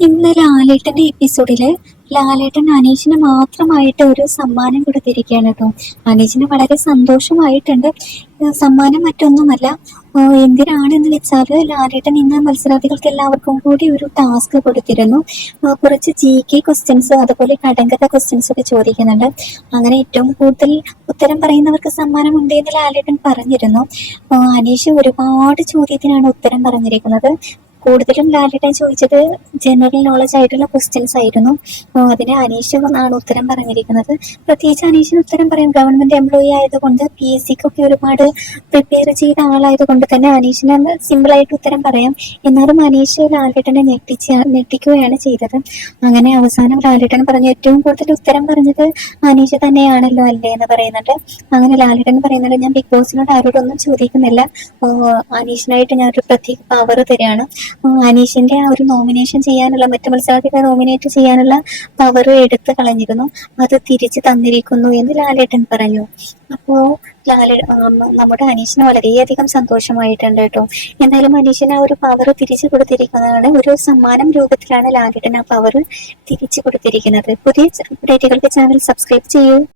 ഇന്ന് ലാലേട്ടന്റെ എപ്പിസോഡിൽ ലാലേട്ടൻ അനീഷിന് മാത്രമായിട്ട് ഒരു സമ്മാനം കൊടുത്തിരിക്കുകയാണ് കേട്ടോ. അനീഷിന് വളരെ സന്തോഷമായിട്ടുണ്ട്. സമ്മാനം മറ്റൊന്നുമല്ല എന്തിനാണെന്ന് വെച്ചാൽ ലാലേട്ടൻ ഇന്ന് മത്സരാർത്ഥികൾക്ക് എല്ലാവർക്കും കൂടി ഒരു ടാസ്ക് കൊടുത്തിരുന്നു. കുറച്ച് ജി കെ ക്വസ്റ്റ്യൻസ് അതുപോലെ കടങ്കഥ ക്വസ്റ്റ്യൻസ് ഒക്കെ ചോദിക്കുന്നുണ്ട്. അങ്ങനെ ഏറ്റവും കൂടുതൽ ഉത്തരം പറയുന്നവർക്ക് സമ്മാനം ഉണ്ട് എന്ന് ലാലേട്ടൻ പറഞ്ഞിരുന്നു. അനീഷ് ഒരുപാട് ചോദ്യത്തിനാണ് ഉത്തരം പറഞ്ഞിരിക്കുന്നത്. കൂടുതലും ലാലേട്ടൻ ചോദിച്ചത് ജനറൽ നോളജ് ആയിട്ടുള്ള ക്വസ്റ്റ്യൻസ് ആയിരുന്നു. അതിന് അനീഷ് ആണ് ഉത്തരം പറഞ്ഞിരിക്കുന്നത്. പ്രത്യേകിച്ച് അനീഷിന് ഉത്തരം പറയും. ഗവൺമെന്റ് എംപ്ലോയി ആയതുകൊണ്ട് പി എസ് സിക്കൊക്കെ ഒരുപാട് പ്രിപ്പയർ ചെയ്ത ആളായതുകൊണ്ട് തന്നെ അനീഷിന് സിമ്പിൾ ആയിട്ട് ഉത്തരം പറയാം. എന്നാലും അനീഷ് ലാലേട്ടനെ ഞെട്ടിച്ച് ഞെട്ടിക്കുകയാണ് ചെയ്തത്. അങ്ങനെ അവസാനം ലാലേട്ടൻ പറഞ്ഞു ഏറ്റവും കൂടുതൽ ഉത്തരം പറഞ്ഞത് അനീഷ് തന്നെയാണല്ലോ അല്ലേ എന്ന് പറയുന്നുണ്ട്. അങ്ങനെ ലാലേട്ടൻ പറയുന്നുണ്ട് ഞാൻ ബിഗ് ബോസിനോട് ആരോടൊന്നും ചോദിക്കുന്നില്ല. അനീഷിനായിട്ട് ഞാൻ ഒരു പ്രത്യേക പവർ തരികയാണ് അനീഷിന്റെ ആ ഒരു നോമിനേഷൻ ചെയ്യാനുള്ള മറ്റു മത്സരാർത്ഥികളെ നോമിനേറ്റ് ചെയ്യാനുള്ള പവർ എടുത്തു കളഞ്ഞിരുന്നു. അത് തിരിച്ചു തന്നിരിക്കുന്നു എന്ന് ലാലേട്ടൻ പറഞ്ഞു. അപ്പോ ലാലേ നമ്മുടെ അനീഷിന് വളരെയധികം സന്തോഷമായിട്ടുണ്ട് കേട്ടോ. എന്തായാലും അനീഷിന് ആ ഒരു പവർ തിരിച്ചു കൊടുത്തിരിക്കുന്നതാണ് ഒരു സമ്മാനം രൂപത്തിലാണ് ലാലേട്ടൻ ആ പവർ തിരിച്ചു കൊടുത്തിരിക്കുന്നത്. പുതിയ അപ്ഡേറ്റുകൾക്ക് ചാനൽ സബ്സ്ക്രൈബ് ചെയ്യൂ.